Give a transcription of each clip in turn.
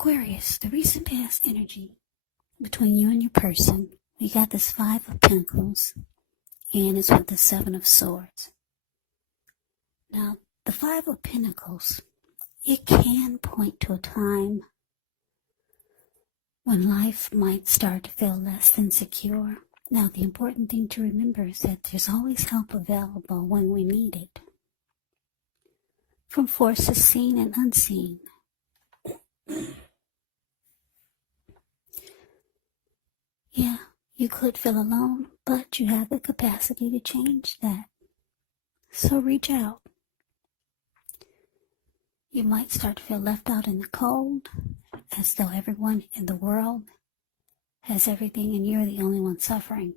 Aquarius, the recent past energy between you and your person. We got this Five of Pentacles, and it's with the Seven of Swords. Now, the Five of Pentacles, it can point to a time when life might start to feel less than secure. Now, the important thing to remember is that there's always help available when we need it, from forces seen and unseen. Yeah, you could feel alone, but you have the capacity to change that. So reach out. You might start to feel left out in the cold, as though everyone in the world has everything and you're the only one suffering.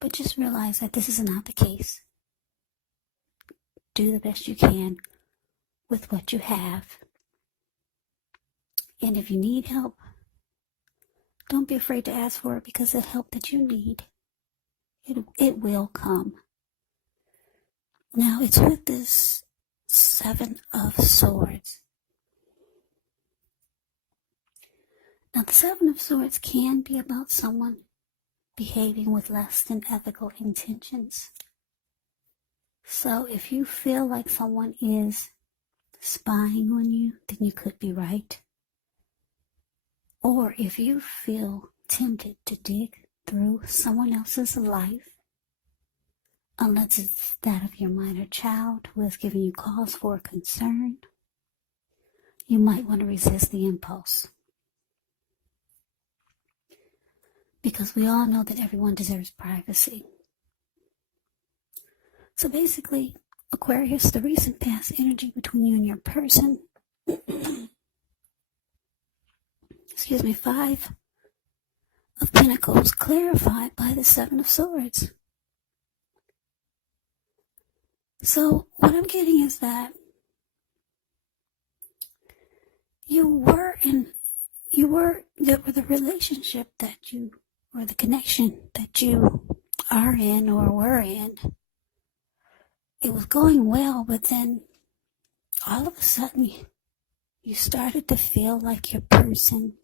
But just realize that this is not the case. Do the best you can with what you have. And if you need help, don't be afraid to ask for it, because the help that you need, it will come. Now, it's with this Seven of Swords. Now, the Seven of Swords can be about someone behaving with less than ethical intentions. So if you feel like someone is spying on you, then you could be right. Or if you feel tempted to dig through someone else's life, unless it's that of your minor child who has given you cause for concern, you might want to resist the impulse. Because we all know that everyone deserves privacy. So basically, Aquarius, the recent past energy between you and your person, Five of Pentacles, clarified by the Seven of Swords. So what I'm getting is that the relationship that you, or the connection that you are in or were in, it was going well, but then all of a sudden you started to feel like your person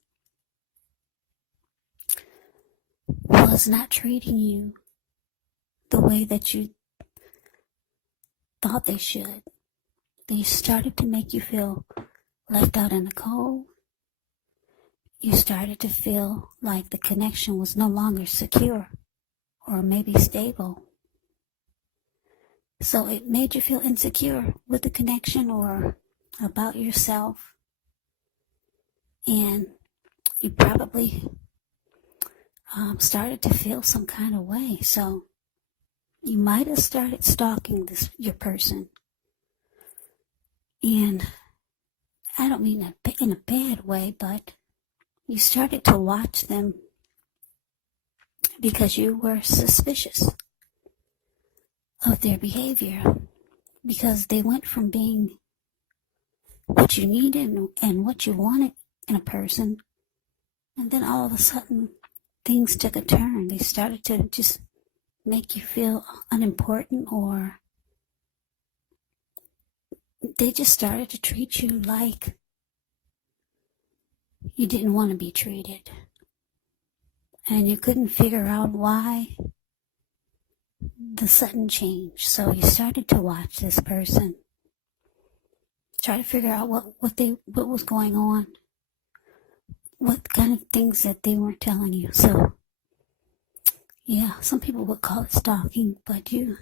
was not treating you the way that you thought they should. They started to make you feel left out in the cold. You started to feel like the connection was no longer secure or maybe stable. So it made you feel insecure with the connection or about yourself. And you probably started to feel some kind of way. So you might have started stalking your person. And I don't mean that in a bad way, but you started to watch them because you were suspicious of their behavior, because they went from being what you needed and what you wanted in a person, and then all of a sudden things took a turn. They started to just make you feel unimportant, or they just started to treat you like you didn't want to be treated. And you couldn't figure out why the sudden change. So you started to watch this person, try to figure out what was going on, what kind of things that they weren't telling you. So yeah, some people would call it stalking, but you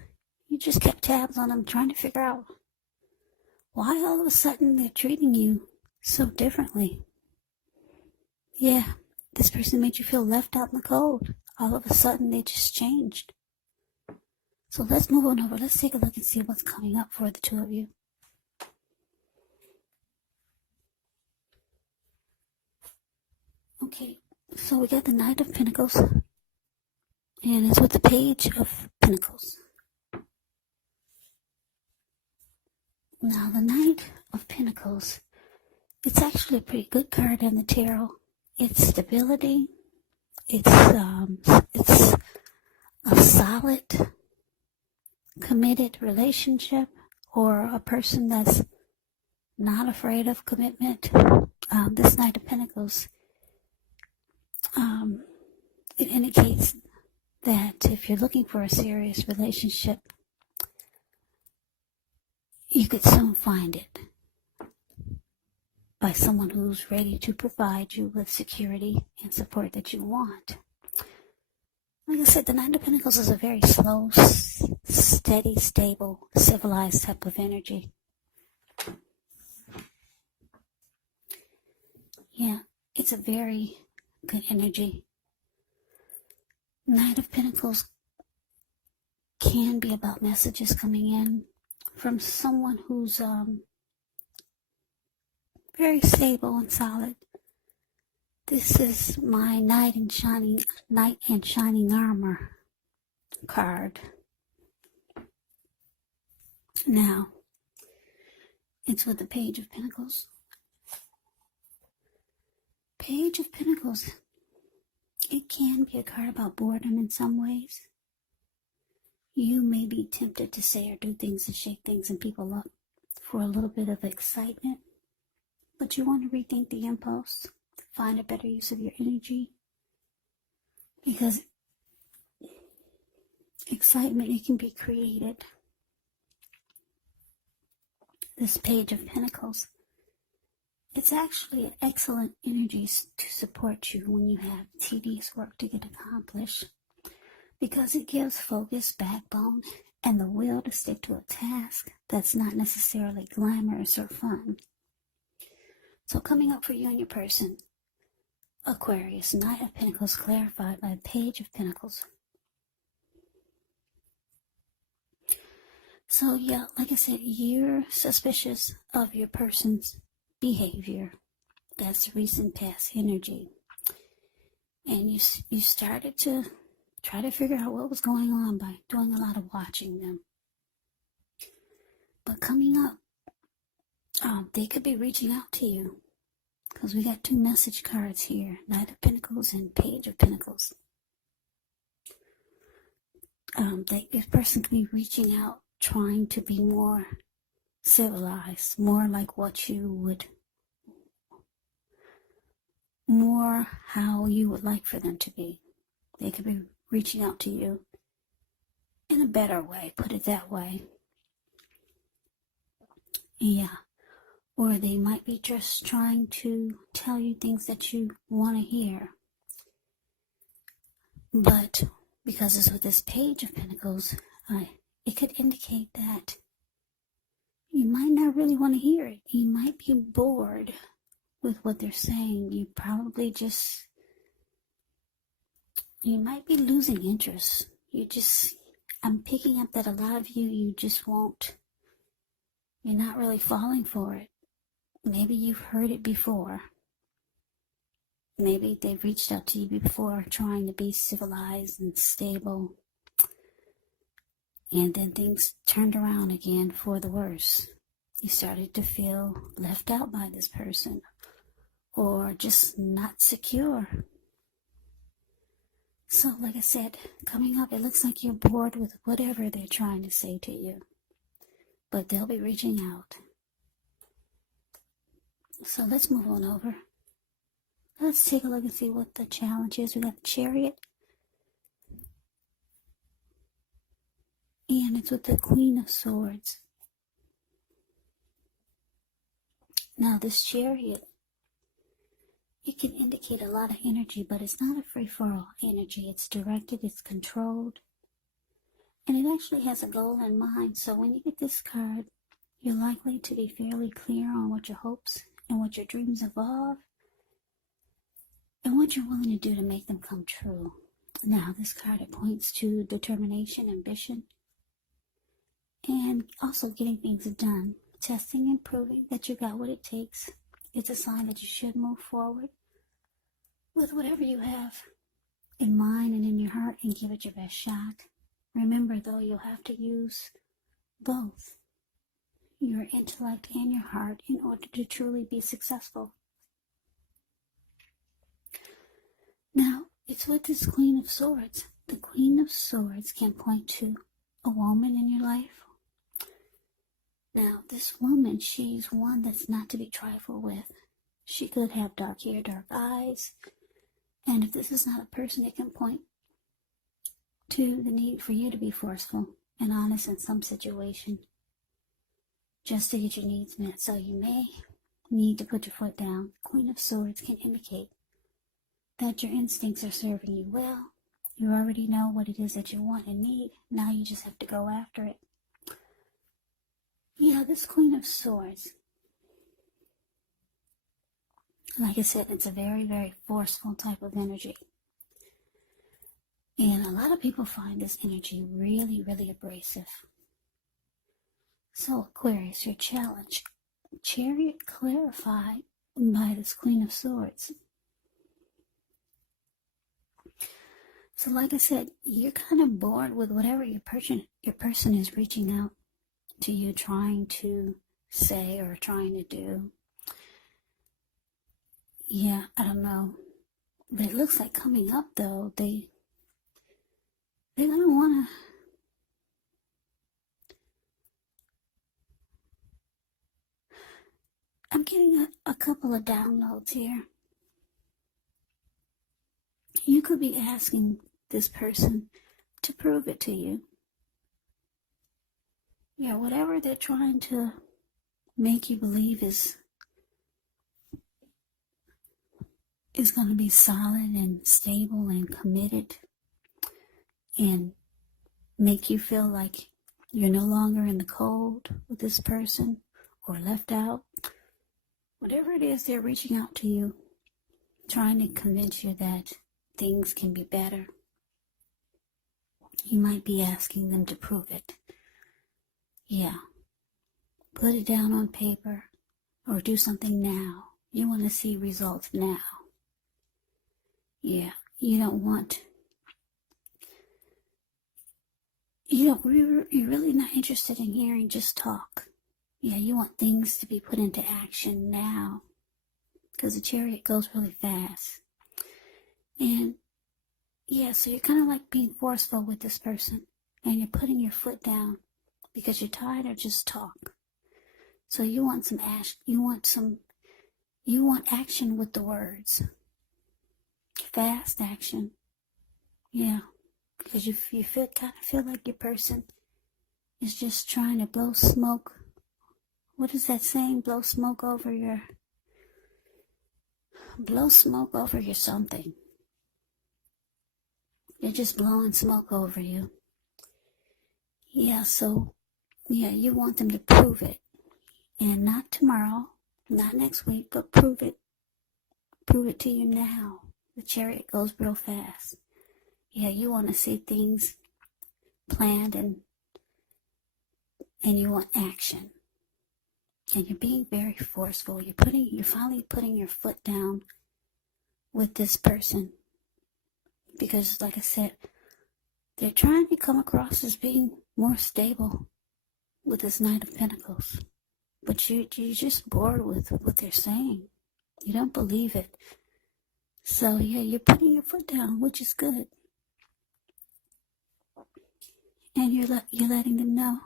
just kept tabs on them, trying to figure out why all of a sudden they're treating you so differently. Yeah, this person made you feel left out in the cold. All of a sudden they just changed. So let's move on over. Let's take a look and see what's coming up for the two of you. Okay, so we got the Knight of Pentacles, and it's with the Page of Pentacles. Now, the Knight of Pentacles, it's actually a pretty good card in the tarot. It's stability. It's a solid, committed relationship, or a person that's not afraid of commitment. This Knight of Pentacles, it indicates that if you're looking for a serious relationship, you could soon find it by someone who's ready to provide you with security and support that you want. Like I said, the Knight of Pentacles is a very slow, steady, stable, civilized type of energy. Yeah, it's a very good energy. Knight of Pentacles can be about messages coming in from someone who's very stable and solid. This is my Knight in Shining Armor card. Now, it's with the Page of Pentacles. Page of Pentacles, it can be a card about boredom in some ways. You may be tempted to say or do things and shake things and people up for a little bit of excitement, but you want to rethink the impulse, find a better use of your energy, because excitement, it can be created. This Page of Pentacles, it's actually an excellent energy to support you when you have tedious work to get accomplished, because it gives focus, backbone, and the will to stick to a task that's not necessarily glamorous or fun. So coming up for you and your person, Aquarius, Knight of Pentacles clarified by Page of Pentacles. So yeah, like I said, you're suspicious of your person's behavior. That's recent past energy. And you started to try to figure out what was going on by doing a lot of watching them. But coming up, they could be reaching out to you, because we got two message cards here, Knight of Pentacles and Page of Pentacles. This person could be reaching out, trying to be more civilized, more like what you would, more how you would like for them to be. They could be reaching out to you in a better way, put it that way. Yeah. Or they might be just trying to tell you things that you want to hear. But because it's with this Page of Pentacles, it could indicate that you might not really want to hear it. You might be bored with what they're saying. You might be losing interest. I'm picking up that a lot of you just won't, you're not really falling for it. Maybe you've heard it before. Maybe they've reached out to you before trying to be civilized and stable, and then things turned around again for the worse. You started to feel left out by this person, or just not secure. So like I said, coming up, it looks like you're bored with whatever they're trying to say to you, but they'll be reaching out. So let's move on over. Let's take a look and see what the challenge is. We got the Chariot, and it's with the Queen of Swords. Now this Chariot, it can indicate a lot of energy, but it's not a free-for-all energy. It's directed, it's controlled, and it actually has a goal in mind. So when you get this card, you're likely to be fairly clear on what your hopes and what your dreams involve, and what you're willing to do to make them come true. Now, this card, it points to determination, ambition, and also getting things done. Testing and proving that you got what it takes. It's a sign that you should move forward with whatever you have in mind and in your heart and give it your best shot. Remember, though, you'll have to use both your intellect and your heart in order to truly be successful. Now, it's with this Queen of Swords. The Queen of Swords can point to a woman in your life, Now, this woman, she's one that's not to be trifled with. She could have dark hair, dark eyes. And if this is not a person, it can point to the need for you to be forceful and honest in some situation just to get your needs met. So you may need to put your foot down. Queen of Swords can indicate that your instincts are serving you well. You already know what it is that you want and need. Now you just have to go after it. Yeah, this Queen of Swords, like I said, it's a very, very forceful type of energy. And a lot of people find this energy really, really abrasive. So Aquarius, your challenge. Chariot clarified by this Queen of Swords. So like I said, you're kind of bored with whatever your person is reaching out to you, trying to say or trying to do. Yeah, I don't know. But it looks like coming up though, they're gonna wanna I'm getting a couple of downloads here. You could be asking this person to prove it to you. Yeah, whatever they're trying to make you believe is going to be solid and stable and committed and make you feel like you're no longer in the cold with this person or left out. Whatever it is, they're reaching out to you, trying to convince you that things can be better. You might be asking them to prove it. Yeah. Put it down on paper or do something now. You want to see results now. Yeah. You're really not interested in hearing just talk. Yeah, you want things to be put into action now. Because the Chariot goes really fast. And yeah, so you're kind of like being forceful with this person. And you're putting your foot down because you're tired of just talk. So you want some action. You want action with the words. Fast action. Yeah. Because you kind of feel like your person is just trying to blow smoke. What is that saying? Blow smoke over your something. They're just blowing smoke over you. Yeah, so, yeah, you want them to prove it. And not tomorrow, not next week, but prove it. Prove it to you now. The Chariot goes real fast. Yeah, you want to see things planned and you want action. And you're being very forceful. You're finally putting your foot down with this person. Because, like I said, they're trying to come across as being more stable with this Knight of Pentacles. But you're just bored with what they're saying. You don't believe it. So, yeah, you're putting your foot down, which is good. And you're letting them know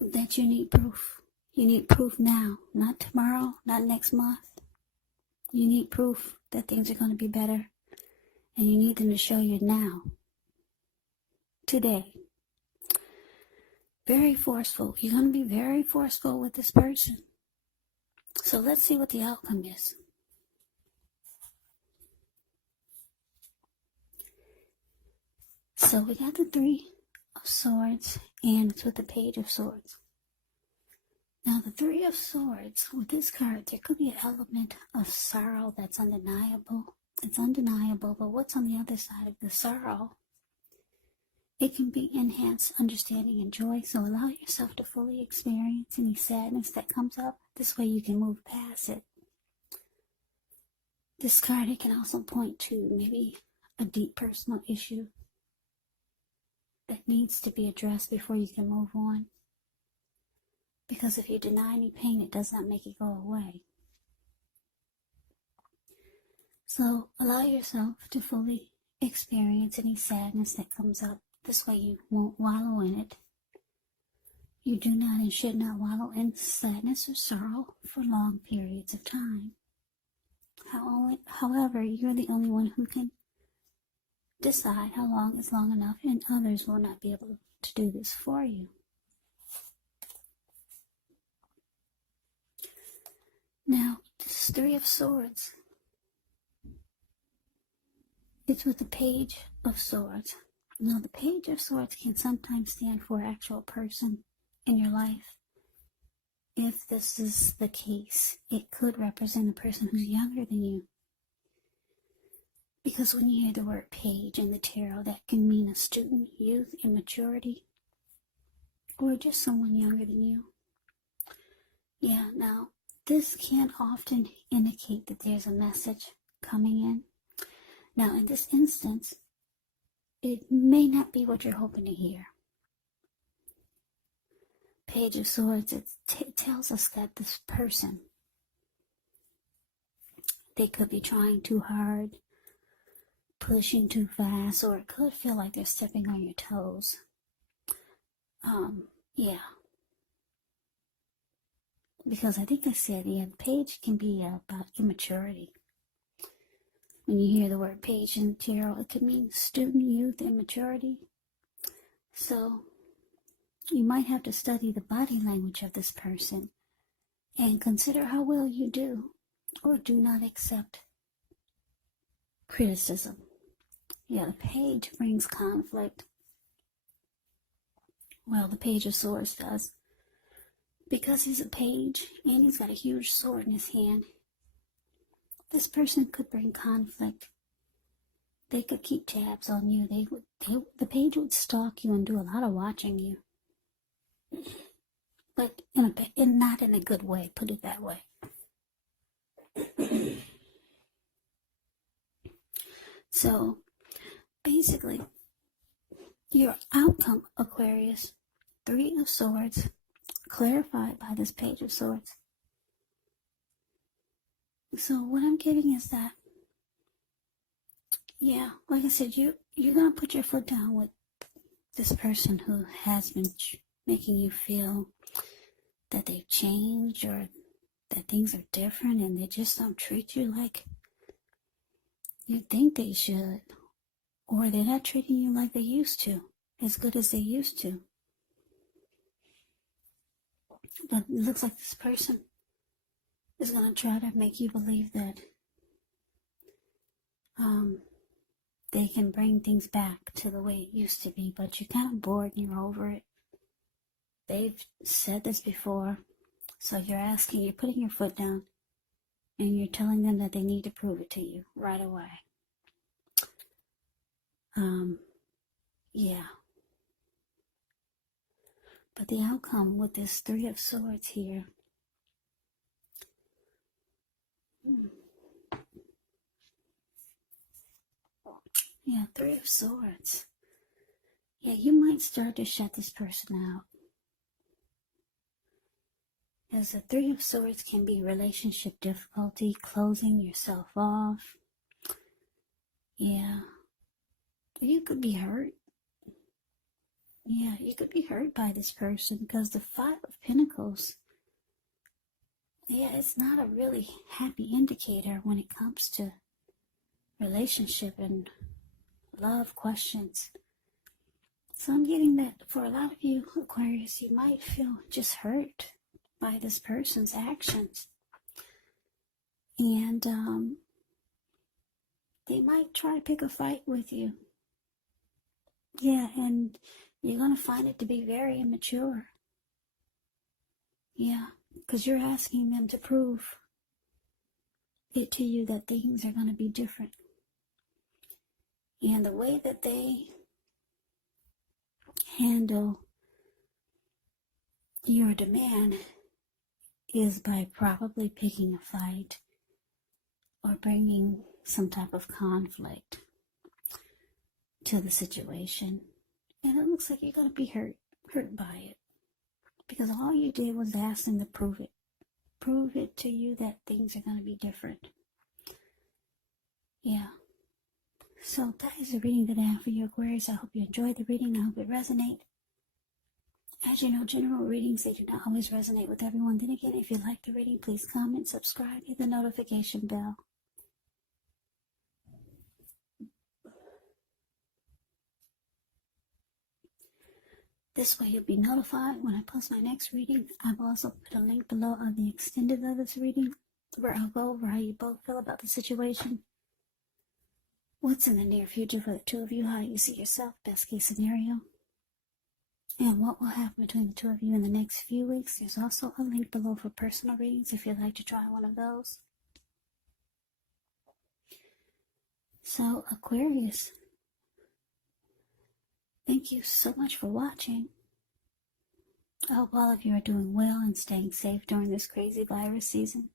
that you need proof. You need proof now, not tomorrow, not next month. You need proof that things are going to be better. And you need them to show you now. Today. Very forceful. You're going to be very forceful with this person. So let's see what the outcome is. So we got the Three of Swords, and it's with the Page of Swords. Now the Three of Swords, with this card, there could be an element of sorrow that's undeniable. It's undeniable, but what's on the other side of the sorrow? It can be enhanced understanding and joy, so allow yourself to fully experience any sadness that comes up. This way you can move past it. This card, it can also point to maybe a deep personal issue that needs to be addressed before you can move on. Because if you deny any pain, it does not make it go away. So allow yourself to fully experience any sadness that comes up. This way you won't wallow in it. You do not and should not wallow in sadness or sorrow for long periods of time. However, you're the only one who can decide how long is long enough, and others will not be able to do this for you. Now, this Three of Swords, it's with the Page of Swords. Now, the Page of Swords can sometimes stand for an actual person in your life. If this is the case, it could represent a person who's younger than you. Because when you hear the word page in the tarot, that can mean a student, youth, immaturity, or just someone younger than you. Yeah, now, this can often indicate that there's a message coming in. Now, in this instance, it may not be what you're hoping to hear. Page of Swords, it tells us that this person, they could be trying too hard, pushing too fast, or it could feel like they're stepping on your toes. Yeah. Because I think I said, the page can be about immaturity. When you hear the word page in the tarot, it could mean student, youth, immaturity. So, you might have to study the body language of this person and consider how well you do or do not accept criticism. Yeah, the page brings conflict. Well, the Page of Swords does. Because he's a page and he's got a huge sword in his hand, this person could bring conflict. They could keep tabs on you. The page would stalk you and do a lot of watching you. But not in a good way, put it that way. So, basically, your outcome, Aquarius, Three of Swords, clarified by this Page of Swords. So what I'm getting is that, yeah, like I said, you're going to put your foot down with this person who has been making you feel that they've changed or that things are different and they just don't treat you like you think they should, or they're not treating you like they used to, as good as they used to. But it looks like this person is going to try to make you believe that they can bring things back to the way it used to be, but you're kind of bored and you're over it. They've said this before, so you're putting your foot down, and you're telling them that they need to prove it to you right away. Yeah. But the outcome with this Three of Swords here, yeah, Three of Swords. Yeah, you might start to shut this person out. As the Three of Swords can be relationship difficulty, closing yourself off. Yeah. You could be hurt. Yeah, you could be hurt by this person because the Five of Pentacles, yeah, it's not a really happy indicator when it comes to relationship and love questions. So I'm getting that for a lot of you, Aquarius, you might feel just hurt by this person's actions. And they might try to pick a fight with you. Yeah, and you're going to find it to be very immature. Yeah, because you're asking them to prove it to you that things are going to be different. And the way that they handle your demand is by probably picking a fight or bringing some type of conflict to the situation. And it looks like you're going to be hurt by it. Because all you did was ask them to prove it. Prove it to you that things are going to be different. Yeah. So that is the reading that I have for you, Aquarius. I hope you enjoyed the reading. I hope it resonated. As you know, general readings, they do not always resonate with everyone. Then again, if you like the reading, please comment, subscribe, hit the notification bell. This way you'll be notified when I post my next reading. I've also put a link below of the extended of this reading, where I'll go over how you both feel about the situation, what's in the near future for the two of you, how you see yourself, best case scenario, and what will happen between the two of you in the next few weeks. There's also a link below for personal readings if you'd like to try one of those. So, Aquarius, thank you so much for watching. I hope all of you are doing well and staying safe during this crazy virus season.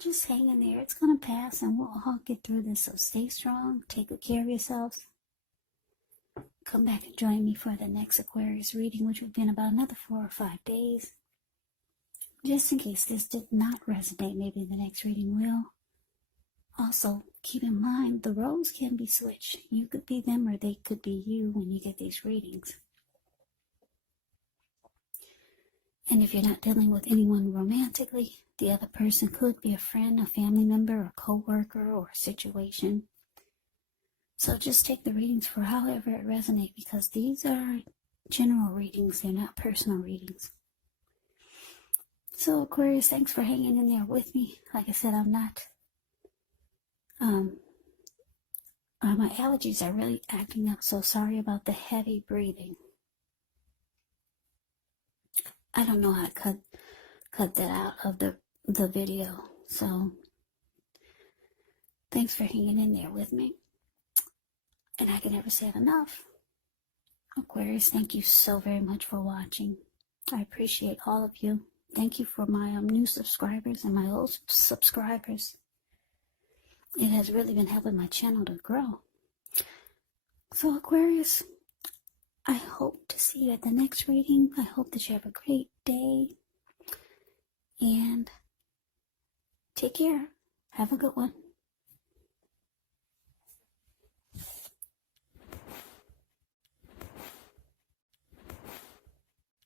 Just hang in there. It's going to pass and we'll all get through this. So stay strong. Take good care of yourselves. Come back and join me for the next Aquarius reading, which will be in about another 4 or 5 days. Just in case this did not resonate, maybe the next reading will. Also, keep in mind, the roles can be switched. You could be them or they could be you when you get these readings. And if you're not dealing with anyone romantically, the other person could be a friend, a family member, a co-worker, or a situation. So just take the readings for however it resonates, because these are general readings. They're not personal readings. So Aquarius, thanks for hanging in there with me. Like I said, I'm not... my allergies are really acting up, so sorry about the heavy breathing. I don't know how to cut that out of the video. So thanks for hanging in there with me. And I can never say it enough. Aquarius, thank you so very much for watching. I appreciate all of you. Thank you for my new subscribers and my old subscribers. It has really been helping my channel to grow. So Aquarius, I hope to see you at the next reading. I hope that you have a great day. And take care. Have a good one.